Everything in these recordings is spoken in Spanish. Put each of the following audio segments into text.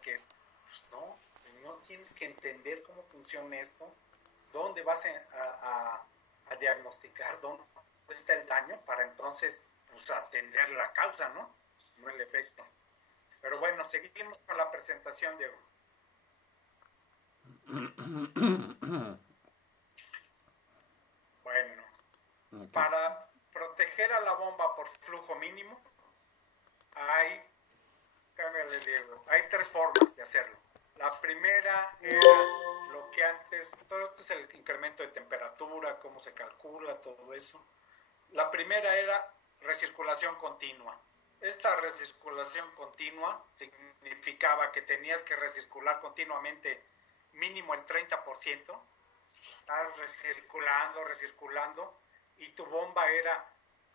qué es. Pues no tienes que entender cómo funciona esto, dónde vas a diagnosticar, dónde está el daño, para entonces pues atender la causa, ¿no? No el efecto. Pero bueno, seguimos con la presentación, Diego. Bueno, Okay. para proteger a la bomba por flujo mínimo, hay 3 formas de hacerlo. La primera era lo que antes, todo esto es el incremento de temperatura, cómo se calcula, todo eso. La primera era recirculación continua. Esta recirculación continua significaba que tenías que recircular continuamente mínimo el 30%, estar recirculando, y tu bomba era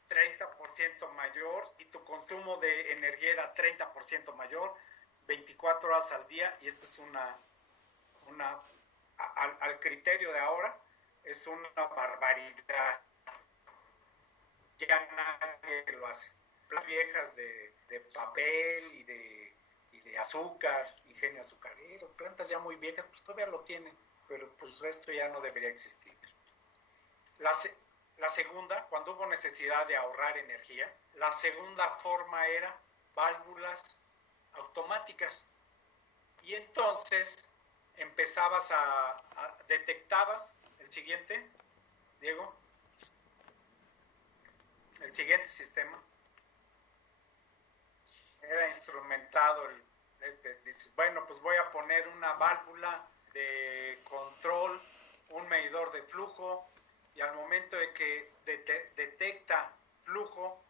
30% mayor y tu consumo de energía era 30% mayor, 24 horas al día, y esto es al criterio de ahora, es una barbaridad. Ya nadie lo hace. Plantas viejas de papel y de azúcar, ingenio azucarero, plantas ya muy viejas, pues todavía lo tienen, pero pues esto ya no debería existir. La segunda, cuando hubo necesidad de ahorrar energía, la segunda forma era válvulas automáticas. Y entonces detectabas el siguiente, Diego, el siguiente sistema. Era instrumentado dices, bueno, pues voy a poner una válvula de control, un medidor de flujo, y al momento de que detecta flujo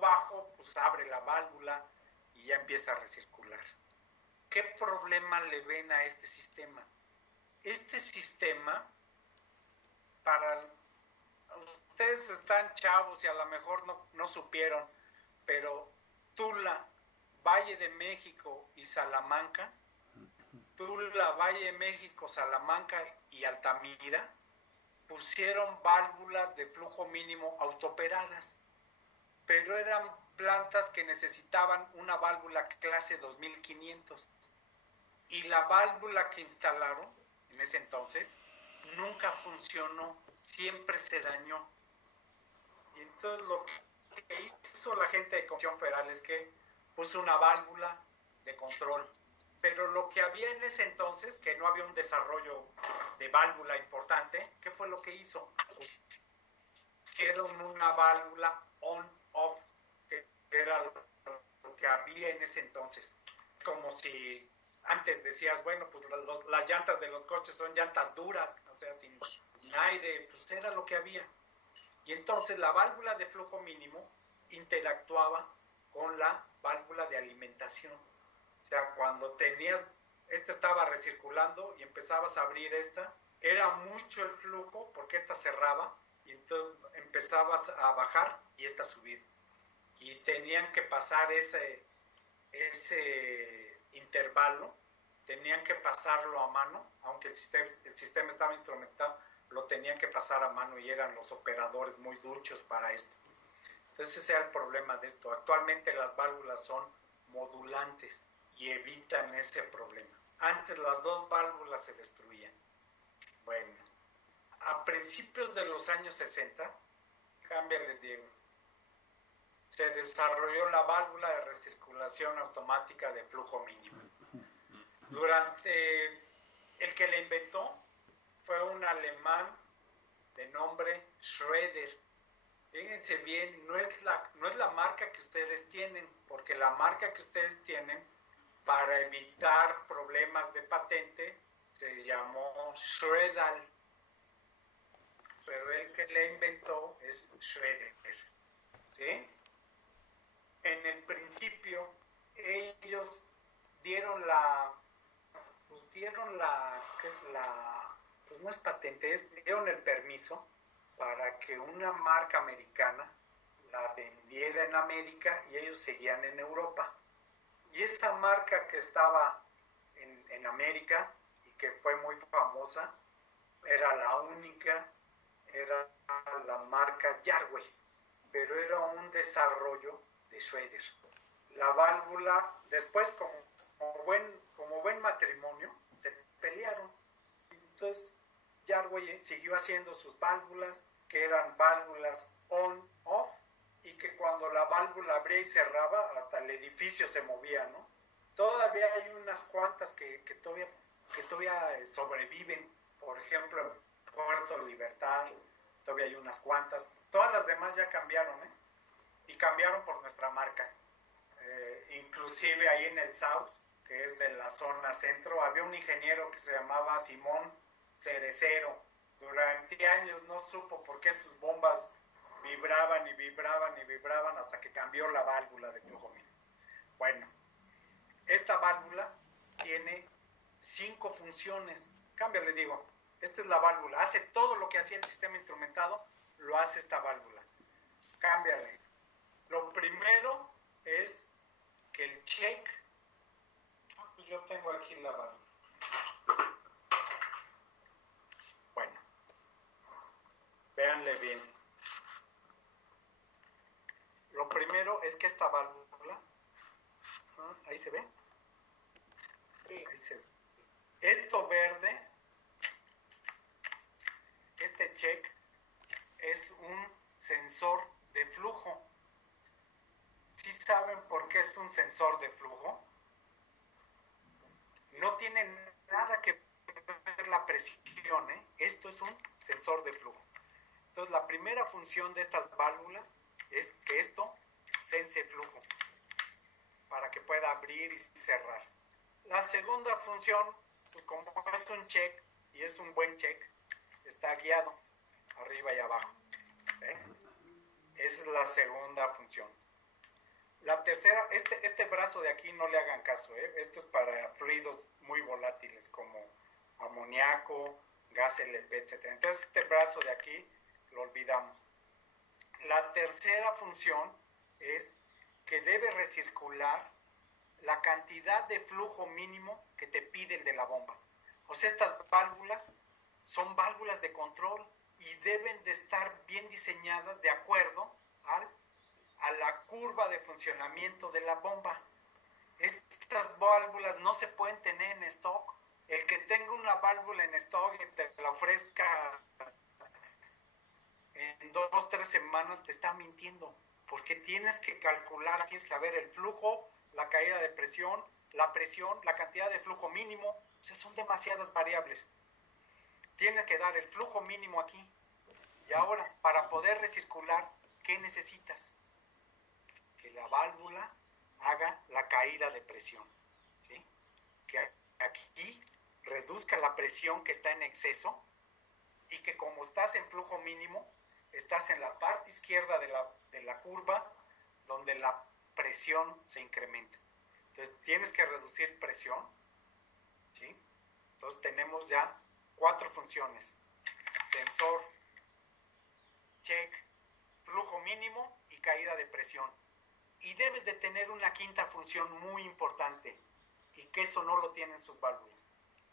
bajo, pues abre la válvula y ya empieza a recircular. ¿Qué problema le ven a este sistema? Este sistema, ustedes están chavos y a lo mejor no supieron, pero Tula, Valle de México y Salamanca, Tula, Valle de México, Salamanca y Altamira, pusieron válvulas de flujo mínimo autooperadas, pero eran plantas que necesitaban una válvula clase 2500, y la válvula que instalaron en ese entonces nunca funcionó, siempre se dañó. Y entonces lo que hizo la gente de Comisión Federal es que puso una válvula de control, pero lo que había en ese entonces, que no había un desarrollo de válvula importante, ¿qué fue lo que hizo? Hicieron una válvula on-off, que era lo que había en ese entonces. Es como si antes decías, bueno, pues las llantas de los coches son llantas duras, o sea, sin aire, pues era lo que había. Y entonces la válvula de flujo mínimo interactuaba con la válvula de alimentación. O sea, cuando esta estaba recirculando y empezabas a abrir esta, era mucho el flujo porque esta cerraba, y entonces empezabas a bajar y esta a subir. Y tenían que pasar ese intervalo, tenían que pasarlo a mano, aunque el sistema estaba instrumentado, lo tenían que pasar a mano, y eran los operadores muy duchos para esto. Entonces ese era el problema de esto. Actualmente las válvulas son modulantes y evitan ese problema. Antes las dos válvulas se destruían. Bueno, a principios de los años 60, cámbiale, Diego, se desarrolló la válvula de recirculación automática de flujo mínimo. El que la inventó fue un alemán de nombre Schroeder. Fíjense bien, no es la marca que ustedes tienen, porque la marca que ustedes tienen, para evitar problemas de patente, se llamó Schroeder. Pero el que la inventó es Schroeder, ¿sí? En el principio, ellos dieron pues no es patente, dieron el permiso para que una marca americana la vendiera en América y ellos seguían en Europa. Y esa marca que estaba en América y que fue muy famosa, era la única, era la marca Yardway, pero era un desarrollo de Schroeder. La válvula, después como luego siguió haciendo sus válvulas, que eran válvulas on-off, y que cuando la válvula abría y cerraba, hasta el edificio se movía, ¿no? Todavía hay unas cuantas que todavía sobreviven, por ejemplo, en Puerto Libertad, todavía hay unas cuantas. Todas las demás ya cambiaron, ¿eh? Y cambiaron por nuestra marca. Inclusive ahí en el South, que es de la zona centro, había un ingeniero que se llamaba Simón Cerecero. Durante años no supo por qué sus bombas vibraban y vibraban y vibraban hasta que cambió la válvula de flujo mínimo. Bueno, esta válvula tiene 5 funciones. Cámbiale, digo, esta es la válvula. Hace todo lo que hacía el sistema instrumentado, lo hace esta válvula. Cámbiale. Lo primero es que el check, pues yo tengo aquí la válvula. Bueno, véanle bien. Lo primero es que esta válvula, ahí se ve. Sí. Ahí se ve. Esto verde, este check, es un sensor de flujo. ¿Sí saben por qué es un sensor de flujo? No tiene nada que ver la presión, ¿eh? Esto es un sensor de flujo. Entonces, la primera función de estas válvulas es que esto sense flujo para que pueda abrir y cerrar. La segunda función, pues como es un check y es un buen check, está guiado arriba y abajo. Esa es la segunda función. La tercera, este brazo de aquí no le hagan caso, esto es para fluidos muy volátiles como amoníaco, gas LP, etc. Entonces este brazo de aquí lo olvidamos. La tercera función es que debe recircular la cantidad de flujo mínimo que te pide el de la bomba. O sea, estas válvulas son válvulas de control y deben de estar bien diseñadas de acuerdo a la curva de funcionamiento de la bomba. Estas válvulas no se pueden tener en stock. El que tenga una válvula en stock y te la ofrezca en 2 o 3 semanas te está mintiendo, porque tienes que calcular, tienes que ver el flujo, la caída de presión, la cantidad de flujo mínimo. O sea, son demasiadas variables. Tienes que dar el flujo mínimo aquí. Y ahora, para poder recircular, ¿qué necesitas? Que la válvula haga la caída de presión, ¿sí? Que aquí reduzca la presión que está en exceso y que como estás en flujo mínimo, estás en la parte izquierda de la curva donde la presión se incrementa. Entonces tienes que reducir presión, ¿sí? Entonces tenemos ya 4 funciones: sensor, check, flujo mínimo y caída de presión. Y debes de tener una quinta función muy importante, y que eso no lo tienen sus válvulas.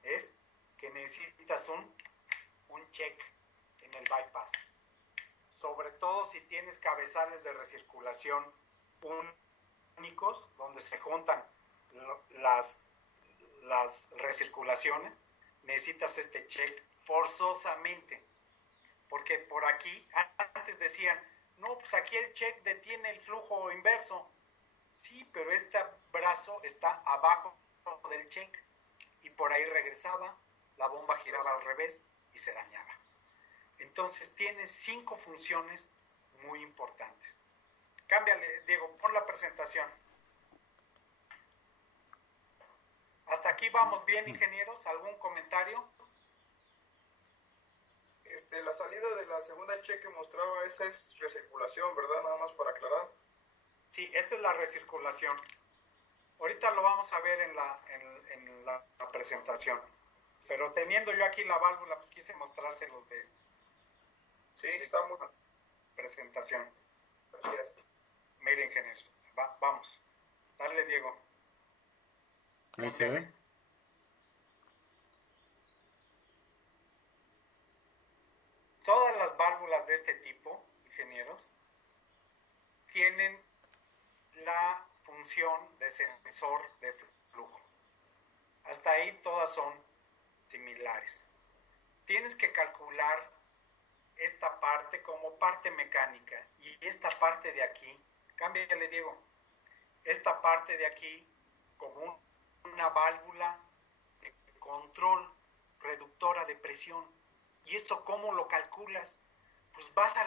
Es que necesitas un check en el bypass. Sobre todo si tienes cabezales de recirculación únicos, donde se juntan las recirculaciones, necesitas este check forzosamente. Porque por aquí, antes decían, no, pues aquí el check detiene el flujo inverso. Sí, pero este brazo está abajo del check y por ahí regresaba, la bomba giraba al revés y se dañaba. Entonces tiene 5 funciones muy importantes. Cámbiale, Diego, pon la presentación. ¿Hasta aquí vamos bien, ingenieros? ¿Algún comentario? La salida de la segunda check que mostraba, esa es recirculación, ¿verdad? Nada más para aclarar. Sí, esta es la recirculación. Ahorita lo vamos a ver en la presentación. Pero teniendo yo aquí la válvula, pues quise mostrárselos de... Sí, está muy... presentación. Así es. Miren, ingenieros, vamos. Dale, Diego. Ahí se ve. Todas las válvulas de este tipo, ingenieros, tienen la función de sensor de flujo. Hasta ahí todas son similares. tienes que calcular esta parte como parte mecánica y esta parte de aquí, cámbiale Diego, esta parte de aquí como una válvula de control reductora de presión. ¿Y esto cómo lo calculas? Pues vas a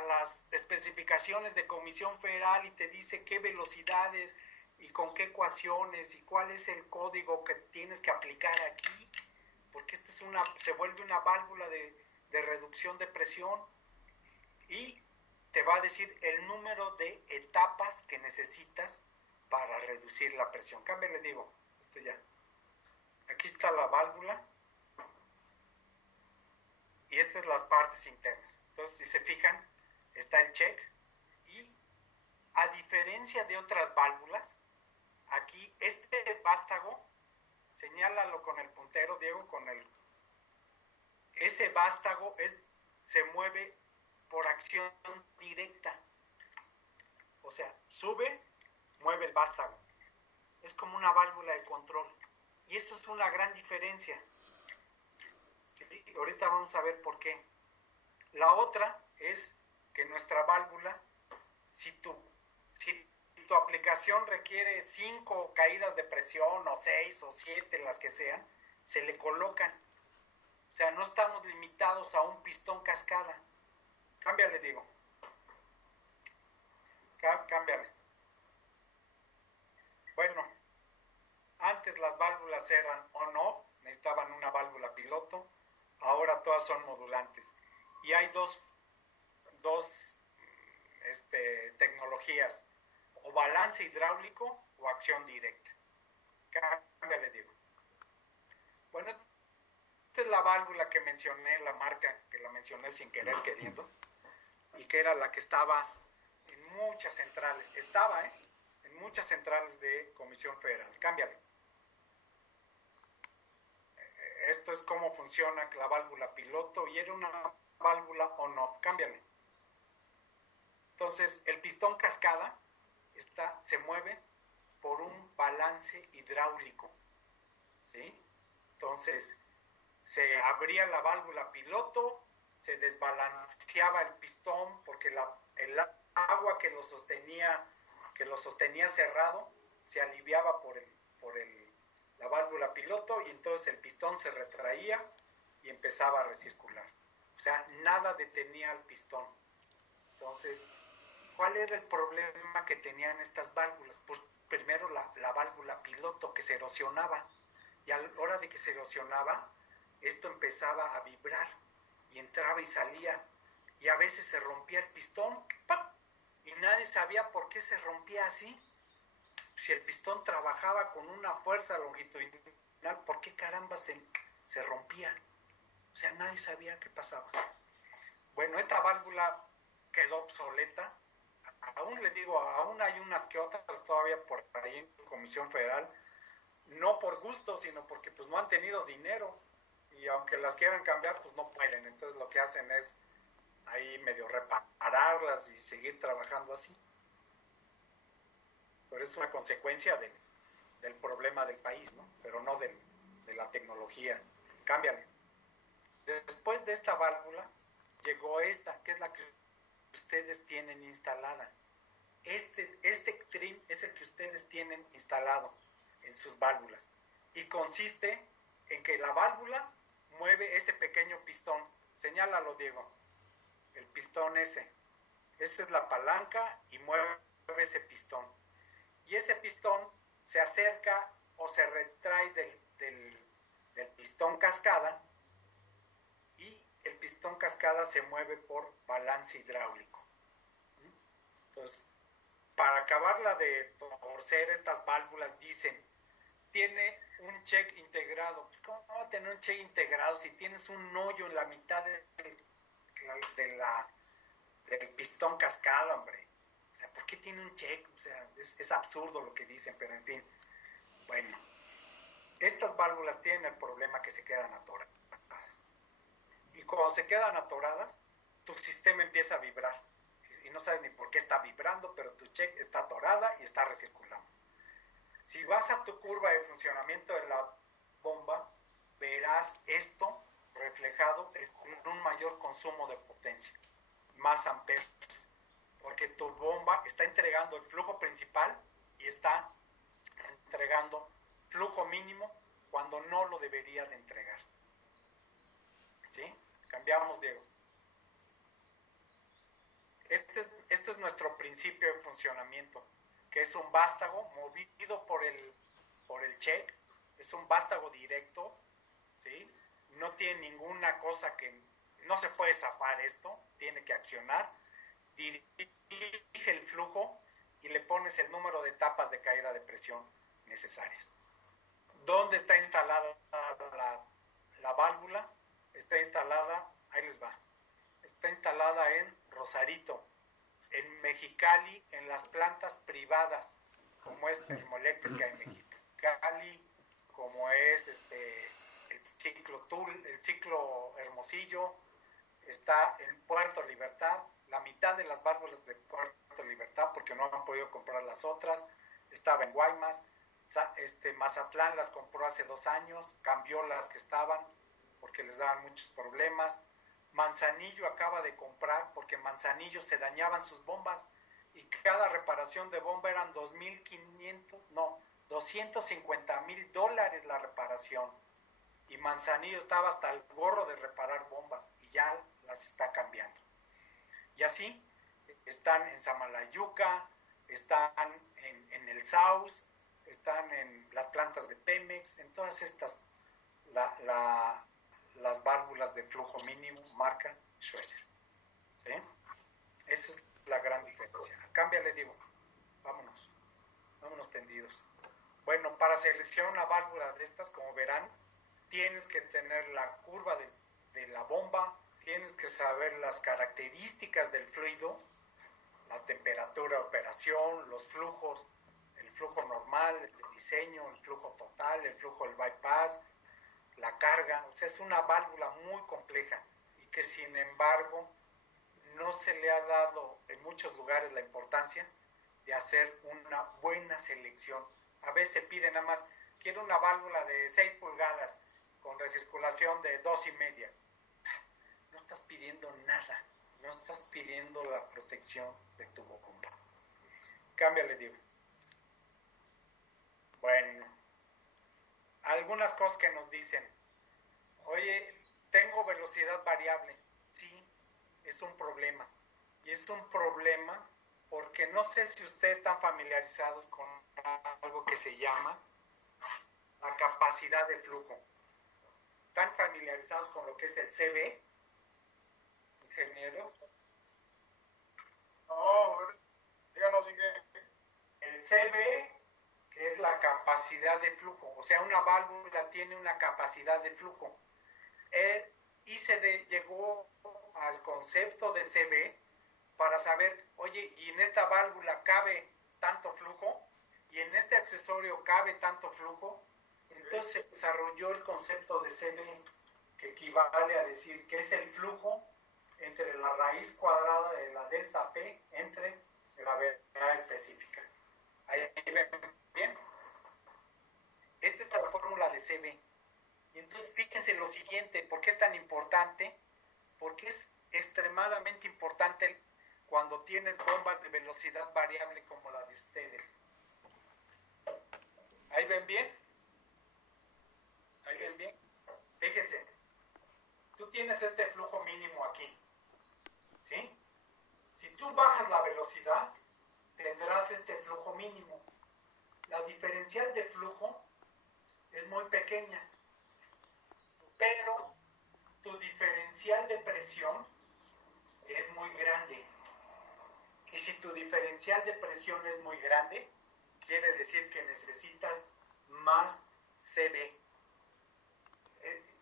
las especificaciones de Comisión Federal y te dice qué velocidades y con qué ecuaciones y cuál es el código que tienes que aplicar aquí, porque esto se vuelve una válvula de reducción de presión y te va a decir el número de etapas que necesitas para reducir la presión. Cámbiale, digo, esto ya. Aquí está la válvula y estas son las partes internas. Entonces, si se fijan, está el check y a diferencia de otras válvulas, aquí este vástago, señálalo con el puntero, Diego, ese vástago se mueve por acción directa. O sea, sube, mueve el vástago. Es como una válvula de control. Y esto es una gran diferencia. ¿Sí? Ahorita vamos a ver por qué. La otra es que nuestra válvula, si tu aplicación requiere 5 caídas de presión, o 6 o 7, las que sean, se le colocan. O sea, no estamos limitados a un pistón cascada. Cámbiale, digo. Cámbiale. Bueno, antes las válvulas eran on-off, necesitaban una válvula piloto. Ahora todas son modulantes. Y hay dos tecnologías, o balance hidráulico o acción directa. Cámbiale, digo. Bueno, esta es la válvula que mencioné, la marca que la mencioné sin querer queriendo, y que era la que estaba en muchas centrales, en muchas centrales de Comisión Federal. Cámbiale. Esto es cómo funciona la válvula piloto y era una válvula on-off. Cámbiale. Entonces, el pistón cascada se mueve por un balance hidráulico, ¿sí? Entonces, se abría la válvula piloto, se desbalanceaba el pistón porque el agua que lo sostenía cerrado se aliviaba por la válvula piloto y entonces el pistón se retraía y empezaba a recircular. O sea, nada detenía al pistón. Entonces, ¿cuál era el problema que tenían estas válvulas? Pues primero la válvula piloto que se erosionaba, y a la hora de que se erosionaba, esto empezaba a vibrar y entraba y salía, y a veces se rompía el pistón, ¡pam! Y nadie sabía por qué se rompía así. Si el pistón trabajaba con una fuerza longitudinal, ¿por qué caramba se rompía? O sea, nadie sabía qué pasaba. Bueno, esta válvula quedó obsoleta. Aún les digo, aún hay unas que otras todavía por ahí en Comisión Federal, no por gusto, sino porque pues no han tenido dinero, y aunque las quieran cambiar, pues no pueden. Entonces lo que hacen es ahí medio repararlas y seguir trabajando así. Pero es una consecuencia del problema del país, ¿no? Pero no de la tecnología. Cámbiale. Después de esta válvula llegó esta, que es la que ustedes tienen instalada. Este trim es el que ustedes tienen instalado en sus válvulas y consiste en que la válvula mueve ese pequeño pistón. Señálalo, Diego. El pistón esa es la palanca y mueve ese pistón. Y ese pistón se acerca o se retrae del pistón cascada, y el pistón cascada se mueve por balance hidráulico. Entonces, para acabarla de torcer, estas válvulas dicen, tiene un check integrado. Pues, ¿cómo va a tener un check integrado si tienes un hoyo en la mitad del pistón cascada, hombre? O sea, ¿por qué tiene un check? O sea, es absurdo lo que dicen, pero en fin. Bueno, estas válvulas tienen el problema que se quedan atoradas. Y cuando se quedan atoradas, tu sistema empieza a vibrar. Y no sabes ni por qué está vibrando, pero tu check está atorada y está recirculando. Si vas a tu curva de funcionamiento de la bomba, verás esto reflejado en un mayor consumo de potencia, más amperes, porque tu bomba está entregando el flujo principal y está entregando flujo mínimo cuando no lo debería de entregar. ¿Sí? Cambiamos, Diego. Este es nuestro principio de funcionamiento, que es un vástago movido por el check, es un vástago directo, ¿sí? No tiene ninguna cosa que, no se puede zafar esto, tiene que accionar, dirige el flujo y le pones el número de etapas de caída de presión necesarias. ¿Dónde está instalada la válvula? Está instalada, ahí les va, está instalada en Rosarito, en Mexicali, en las plantas privadas, como es Termoeléctrica en Mexicali, como es el ciclo Hermosillo, está en Puerto Libertad, la mitad de las válvulas de Puerto Libertad, porque no han podido comprar las otras, estaba en Guaymas, Mazatlán las compró hace 2 años, cambió las que estaban, porque les daban muchos problemas. Manzanillo acaba de comprar, porque Manzanillo se dañaban sus bombas, y cada reparación de bomba eran $250,000 la reparación, y Manzanillo estaba hasta el gorro de reparar bombas, y ya las está cambiando. Y así, están en Samalayuca, están en el Saus, están en las plantas de Pemex, en todas estas, las válvulas de flujo mínimo marca Schroeder. ¿Sí? Esa es la gran diferencia. Cámbiale, digo. Vámonos tendidos. Bueno, para seleccionar una válvula de estas, como verán, tienes que tener la curva de la bomba, tienes que saber las características del fluido, la temperatura de operación, los flujos, el flujo normal, el de diseño, el flujo total, el flujo del bypass, la carga. O sea, es una válvula muy compleja y que sin embargo no se le ha dado en muchos lugares la importancia de hacer una buena selección. A veces se pide nada más, quiero una válvula de 6 pulgadas con recirculación de 2.5. No estás pidiendo nada, no estás pidiendo la protección de tu bomba. Cámbiale, digo. Bueno, algunas cosas que nos dicen, oye, tengo velocidad variable. Sí, es un problema. Y es un problema porque no sé si ustedes están familiarizados con algo que se llama la capacidad de flujo. ¿Están familiarizados con lo que es el CB, ingenieros? No, díganos en qué. El CB es la capacidad de flujo, o sea, una válvula tiene una capacidad de flujo. Y se llegó al concepto de CB para saber, oye, y en esta válvula cabe tanto flujo, y en este accesorio cabe tanto flujo. Entonces se desarrolló el concepto de CB, que equivale a decir que es el flujo entre la raíz cuadrada de la delta P entre gravedad específica. Ahí ven bien. Esta es la fórmula de CB. Y entonces fíjense lo siguiente, ¿por qué es tan importante? Porque es extremadamente importante cuando tienes bombas de velocidad variable como la de ustedes. ¿Ahí ven bien? ¿Ahí ven bien? Fíjense, tú tienes este flujo mínimo aquí, ¿sí? Si tú bajas la velocidad, tendrás este flujo mínimo. La diferencial de flujo es muy pequeña, pero tu diferencial de presión es muy grande. Y si tu diferencial de presión es muy grande, quiere decir que necesitas más CB.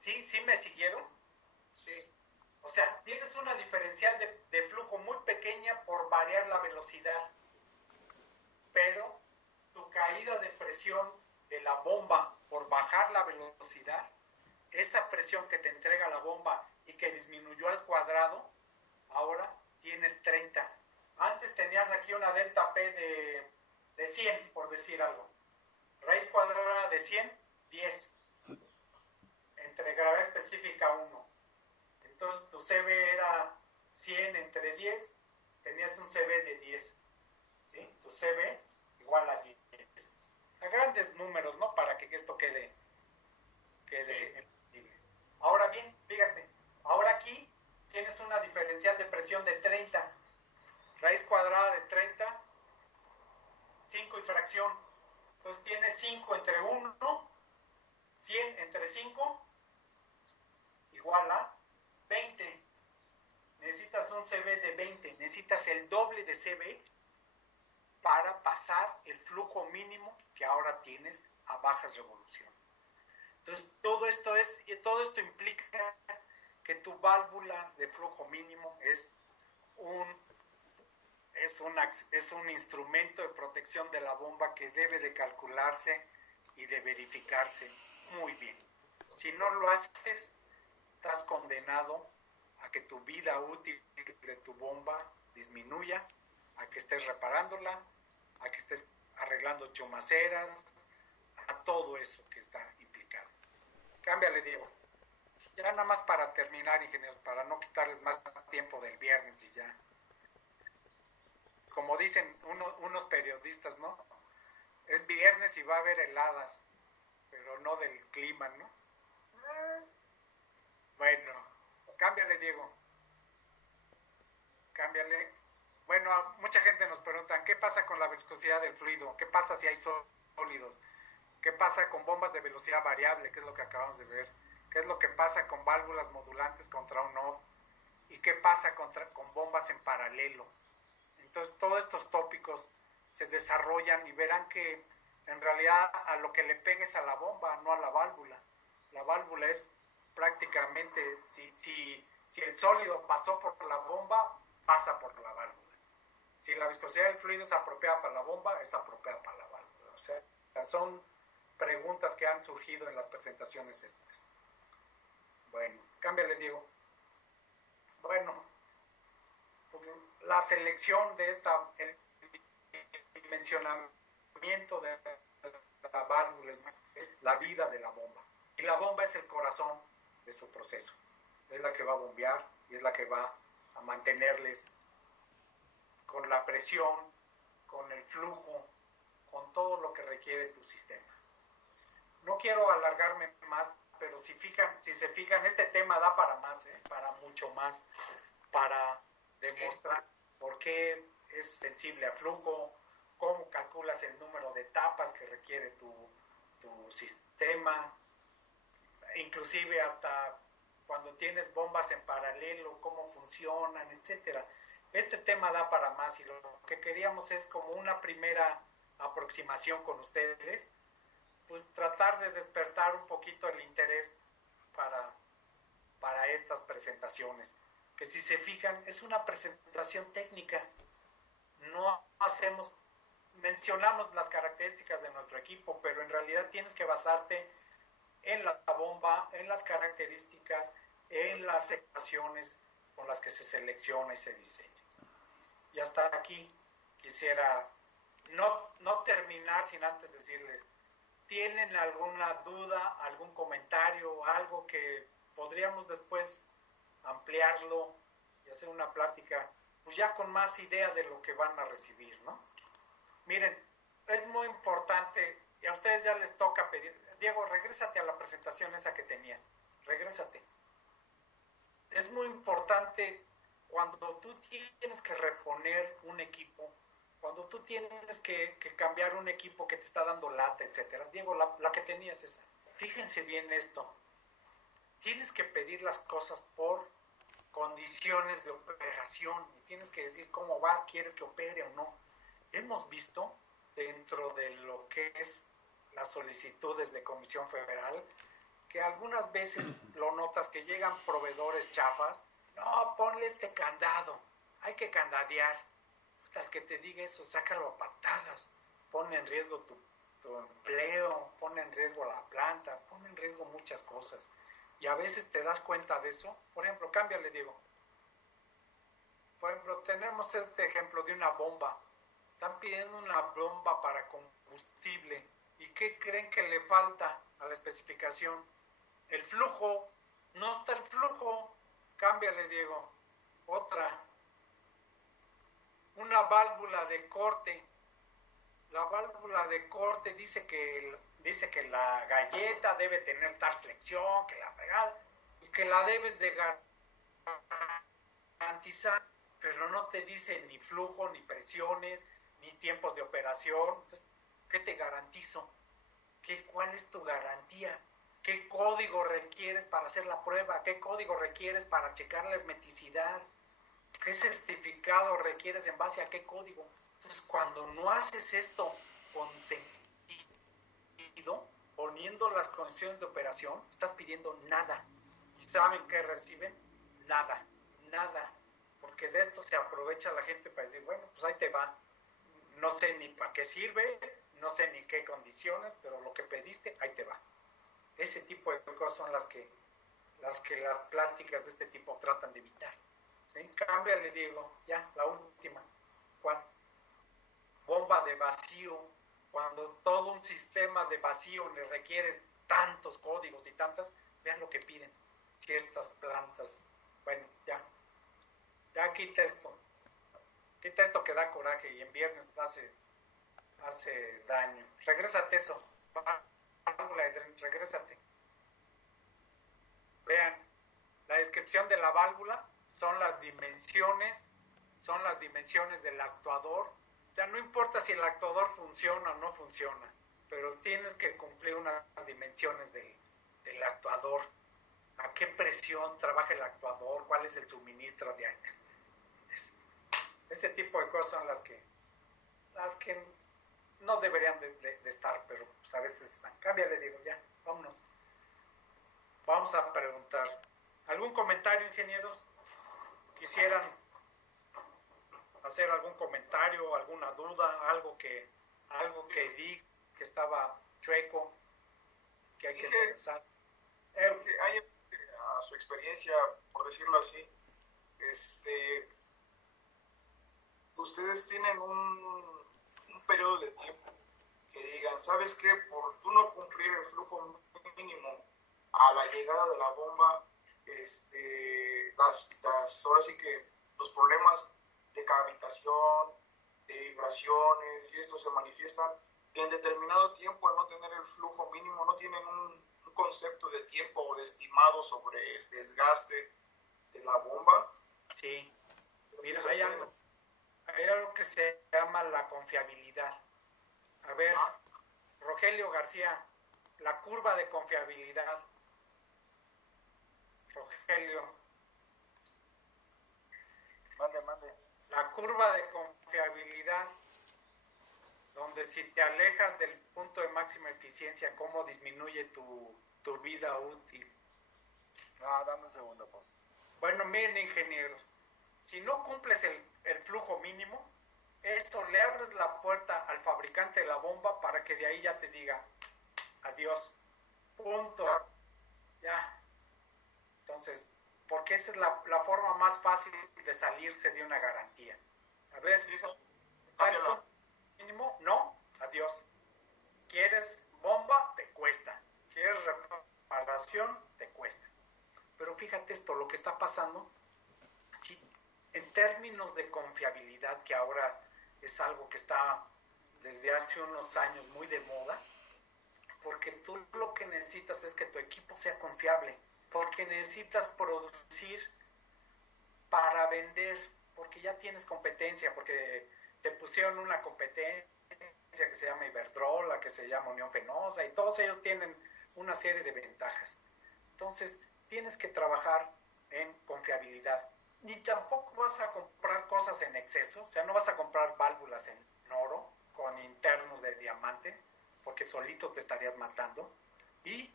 ¿Sí me siguieron? Sí. O sea, tienes una diferencial de flujo muy pequeña por variar la velocidad, pero tu caída de presión de la bomba por bajar la velocidad, esa presión que te entrega la bomba y que disminuyó al cuadrado, ahora tienes 30. Antes tenías aquí una delta P de 100, por decir algo. Raíz cuadrada de 100, 10. Entre gravedad específica 1. CB era 100 entre 10, tenías un CB de 10, ¿sí? Tu CB igual a 10. A grandes números, ¿no? Para que esto quede. Ahora bien, fíjate, ahora aquí tienes una diferencial de presión de 30, raíz cuadrada de 30, 5 y fracción. Entonces tienes 5 entre 1, 100 entre 5, igual a 20. Necesitas un CB de 20, necesitas el doble de CB para pasar el flujo mínimo que ahora tienes a bajas revoluciones. Entonces, todo esto implica que tu válvula de flujo mínimo es un instrumento de protección de la bomba que debe de calcularse y de verificarse muy bien. Si no lo haces, estás condenado a que tu vida útil de tu bomba disminuya, a que estés reparándola, a que estés arreglando chumaceras, a todo eso que está implicado. Cámbiale, Diego. Ya nada más para terminar, ingenieros, para no quitarles más tiempo del viernes y ya. Como dicen unos periodistas, ¿no? Es viernes y va a haber heladas, pero no del clima, ¿no? Bueno, cámbiale, Diego. Cámbiale. Bueno, mucha gente nos pregunta, ¿qué pasa con la viscosidad del fluido? ¿Qué pasa si hay sólidos? ¿Qué pasa con bombas de velocidad variable? ¿Qué es lo que acabamos de ver? ¿Qué es lo que pasa con válvulas modulantes contra un OV? ¿Y qué pasa con bombas en paralelo? Entonces, todos estos tópicos se desarrollan y verán que en realidad a lo que le pegues a la bomba, no a la válvula. La válvula es prácticamente, si el sólido pasó por la bomba, pasa por la válvula. Si la viscosidad del fluido es apropiada para la bomba, es apropiada para la válvula. O sea, son preguntas que han surgido en las presentaciones estas. Bueno, cámbiale, Diego. Bueno, pues la selección de el dimensionamiento de la válvula es la vida de la bomba. Y la bomba es el corazón de su proceso. Es la que va a bombear y es la que va a mantenerles con la presión, con el flujo, con todo lo que requiere tu sistema. No quiero alargarme más, pero si se fijan, este tema da para más, para mucho más, para demostrar por qué es sensible a flujo, cómo calculas el número de etapas que requiere tu sistema, inclusive hasta cuando tienes bombas en paralelo, cómo funcionan, etcétera. Este tema da para más y lo que queríamos es como una primera aproximación con ustedes, pues tratar de despertar un poquito el interés para estas presentaciones, que si se fijan es una presentación técnica, no mencionamos las características de nuestro equipo, pero en realidad tienes que basarte en la bomba, en las características, en las ecuaciones con las que se selecciona y se diseña. Y hasta aquí quisiera no terminar sin antes decirles, ¿tienen alguna duda, algún comentario, algo que podríamos después ampliarlo y hacer una plática, pues ya con más idea de lo que van a recibir, ¿no? Miren, es muy importante, y a ustedes ya les toca pedir, Diego, regrésate a la presentación esa que tenías, regrésate. Es muy importante cuando tú tienes que reponer un equipo, cuando tú tienes que cambiar un equipo que te está dando lata, etcétera. Diego, la que tenías esa. Fíjense bien esto. Tienes que pedir las cosas por condiciones de operación. Y tienes que decir cómo va, quieres que opere o no. Hemos visto dentro de lo que es las solicitudes de Comisión Federal que algunas veces lo notas que llegan proveedores chafas. No, ponle este candado, hay que candadear. Al que te diga eso, sácalo a patadas. Pone en riesgo tu empleo, pone en riesgo la planta, pone en riesgo muchas cosas. Y a veces te das cuenta de eso. Por ejemplo, cámbiale, Diego. Por ejemplo, tenemos este ejemplo de una bomba. Están pidiendo una bomba para combustible. ¿Y qué creen que le falta a la especificación? El flujo. No está el flujo. Cámbiale, Diego. Otra. Una válvula de corte. La válvula de corte dice que la galleta debe tener tal flexión, que la fregada, y que la debes de garantizar, pero no te dice ni flujo, ni presiones, ni tiempos de operación. Entonces, ¿qué te garantizo? ¿Cuál es tu garantía? ¿Qué código requieres para hacer la prueba? ¿Qué código requieres para checar la hermeticidad? ¿Qué certificado requieres en base a qué código? Entonces, cuando no haces esto con sentido, poniendo las condiciones de operación, estás pidiendo nada. ¿Y saben qué reciben? Nada, nada. Porque de esto se aprovecha la gente para decir, bueno, pues ahí te va. No sé ni para qué sirve, no sé ni qué condiciones, pero lo que pediste, ahí te va. Ese tipo de cosas son las que las pláticas de este tipo tratan de evitar. ¿Sí? Cámbiale, Diego, ya, la última. ¿Cuál? Bomba de vacío. Cuando todo un sistema de vacío le requiere tantos códigos y tantas, vean lo que piden ciertas plantas. Bueno, ya quita esto que da coraje y en viernes hace daño. Regrésate eso, regrésate. Vean, la descripción de la válvula son las dimensiones del actuador. O sea, no importa si el actuador funciona o no funciona, pero tienes que cumplir unas dimensiones del actuador. ¿A qué presión trabaja el actuador? ¿Cuál es el suministro de aire? Este tipo de cosas son las que no deberían de estar, pero pues a veces están. Cámbiale, digo, ya, vámonos. Vamos a preguntar. ¿Algún comentario, ingenieros? ¿Quisieran hacer algún comentario, alguna duda, algo que di que estaba chueco, que hay que pensar? Que hay a su experiencia, por decirlo así, ustedes tienen un periodo de tiempo que digan, ¿sabes qué? Por tú no cumplir el flujo mínimo a la llegada de la bomba, ahora sí que los problemas de cavitación, de vibraciones y esto se manifiestan en determinado tiempo al no tener el flujo mínimo, no tienen un concepto de tiempo o de estimado sobre el desgaste de la bomba. Sí, mira, hay algo que se llama la confiabilidad. A ver, Rogelio García, la curva de confiabilidad. Rogelio. Mande. La curva de confiabilidad, donde si te alejas del punto de máxima eficiencia, ¿cómo disminuye tu vida útil? Dame un segundo, pues. Bueno, miren, ingenieros, si no cumples el flujo mínimo, eso le abres la puerta al fabricante de la bomba para que de ahí ya te diga adiós, punto, ya. Entonces, porque esa es la forma más fácil de salirse de una garantía. A ver, ¿tal punto mínimo? No, adiós. ¿Quieres bomba? Te cuesta. ¿Quieres reparación? Te cuesta. Pero fíjate esto, lo que está pasando, sí, en términos de confiabilidad, que ahora es algo que está desde hace unos años muy de moda, porque tú lo que necesitas es que tu equipo sea confiable, porque necesitas producir para vender, porque ya tienes competencia, porque te pusieron una competencia que se llama Iberdrola, que se llama Unión Fenosa, y todos ellos tienen una serie de ventajas. Entonces, tienes que trabajar en confiabilidad. Ni tampoco vas a comprar cosas en exceso, o sea, no vas a comprar válvulas en oro con internos de diamante, porque solito te estarías matando, y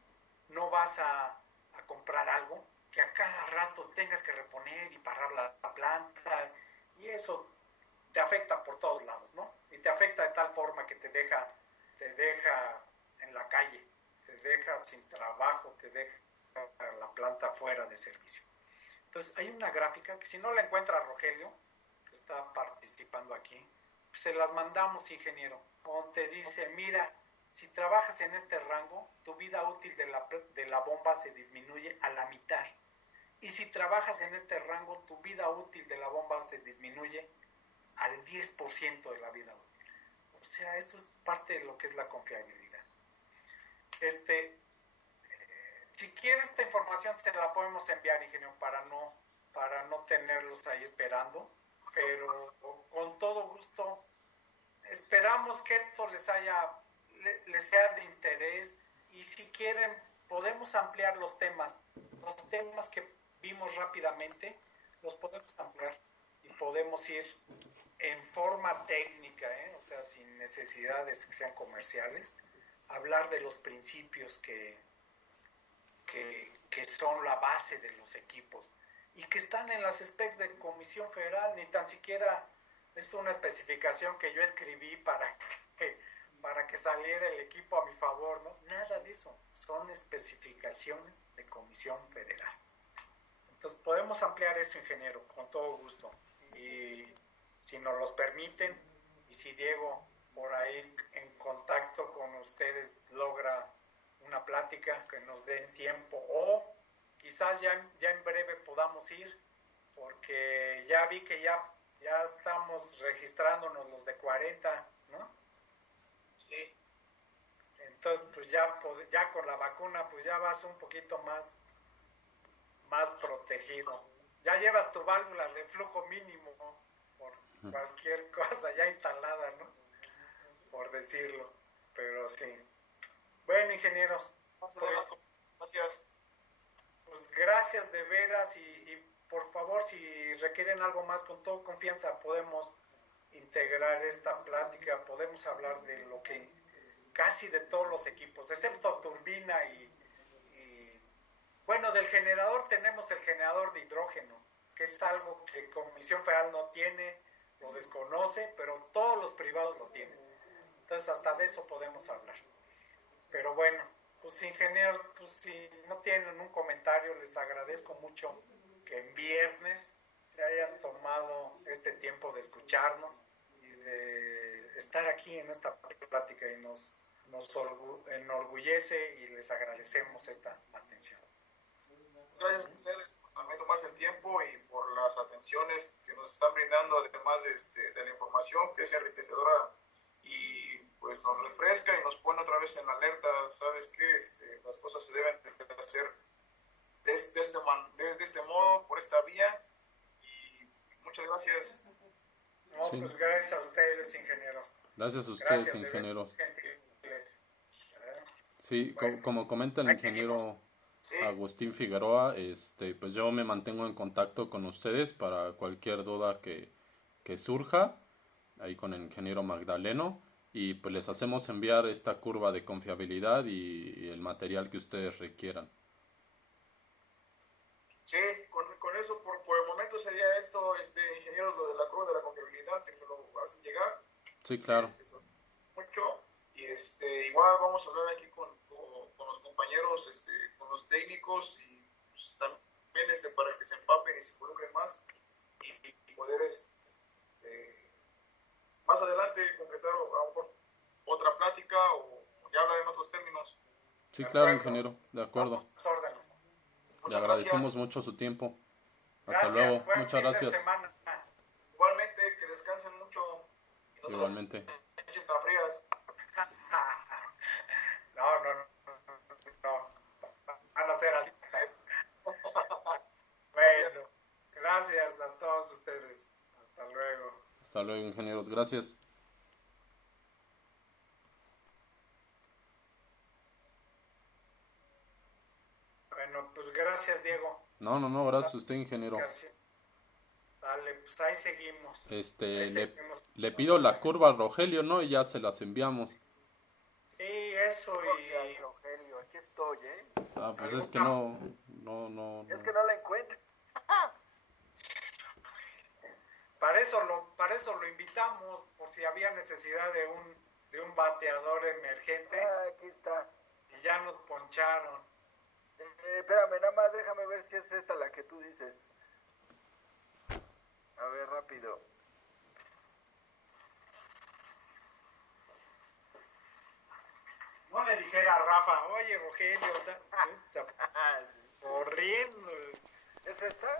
no vas a comprar algo que a cada rato tengas que reponer y parar la planta, y eso te afecta por todos lados, ¿no? Y te afecta de tal forma que te deja en la calle, te deja sin trabajo, te deja la planta fuera de servicio. Entonces, hay una gráfica que si no la encuentra Rogelio, que está participando aquí, pues se las mandamos, ingeniero, donde te dice, mira, si trabajas en este rango, tu vida útil de la bomba se disminuye a la mitad. Y si trabajas en este rango, tu vida útil de la bomba se disminuye al 10% de la vida útil. O sea, esto es parte de lo que es la confiabilidad. Si quieres esta información se la podemos enviar, ingeniero, para no tenerlos ahí esperando, pero con todo gusto esperamos que esto les sea de interés, y si quieren podemos ampliar los temas que vimos rápidamente, los podemos ampliar y podemos ir en forma técnica, o sea, sin necesidades que sean comerciales, hablar de los principios que son la base de los equipos y que están en las specs de Comisión Federal. Ni tan siquiera es una especificación que yo escribí para que saliera el equipo a mi favor, ¿no? Nada de eso, son especificaciones de Comisión Federal. Entonces podemos ampliar eso, ingeniero, con todo gusto, y si nos los permiten, y si Diego por ahí en contacto con ustedes logra una plática que nos den tiempo, o quizás ya en breve podamos ir, porque ya vi que ya estamos registrándonos los de 40, ¿no? Sí. Entonces, pues ya con la vacuna, pues ya vas un poquito más protegido. Ya llevas tu válvula de flujo mínimo por cualquier cosa ya instalada, ¿no? Por decirlo, pero sí. Bueno, ingenieros, gracias. Pues gracias de veras, y por favor, si requieren algo más, con toda confianza podemos integrar esta plática, podemos hablar de lo que casi de todos los equipos, excepto turbina y bueno, del generador tenemos el generador de hidrógeno, que es algo que Comisión Federal no tiene, lo desconoce, pero todos los privados lo tienen. Entonces hasta de eso podemos hablar. Pero bueno, pues ingenieros, pues si no tienen un comentario, les agradezco mucho que en viernes se hayan tomado este tiempo de escucharnos y de estar aquí en esta plática, y nos enorgullece y les agradecemos esta atención. Gracias a ustedes por también tomarse el tiempo y por las atenciones que nos están brindando, además de la información que es enriquecedora y pues nos refresca y nos pone otra vez en alerta. Sabes que las cosas se deben hacer de este modo, por esta vía, y muchas gracias. No, sí. Pues gracias a ustedes, ingenieros. Gracias a ustedes, ingenieros. Sí, bueno, como comenta el ingeniero Agustín Figueroa, pues yo me mantengo en contacto con ustedes para cualquier duda que surja, ahí con el ingeniero Magdaleno, y pues les hacemos enviar esta curva de confiabilidad y el material que ustedes requieran. Sí, con eso por el momento sería esto, ingenieros, lo de la curva de la confiabilidad, si me lo hacen llegar. Sí, claro. Mucho, y igual vamos a hablar aquí con los compañeros, con los técnicos, y pues, también para que se empapen y se involucren más, y poder más adelante concretar a lo mejor otra plática o ya hablar en otros términos. Sí, claro, ingeniero, de acuerdo. Le agradecemos gracias. mucho su tiempo. Hasta gracias. Luego. Buen Muchas gracias. Igualmente, que descansen mucho. Y no igualmente. Se tan frías. No. Van a ser adictas. Bueno, gracias a todos ustedes. Hasta luego. Hasta luego, ingenieros. Gracias. Bueno, pues gracias, Diego. No, gracias a usted, ingeniero. Gracias. Dale, pues ahí seguimos. Le pido la curva a Rogelio, ¿no? Y ya se las enviamos. Sí, eso y... Rogelio, aquí estoy, ¿eh? Ah, pues es que no. Es que no la encuentro. Para eso lo invitamos, por si había necesidad de un bateador emergente. Aquí está. Y ya nos poncharon. Espérame, nada más déjame ver si es esta la que tú dices. A ver, rápido. No le dijera a Rafa, oye Rogelio, corriendo. ¿Es esta?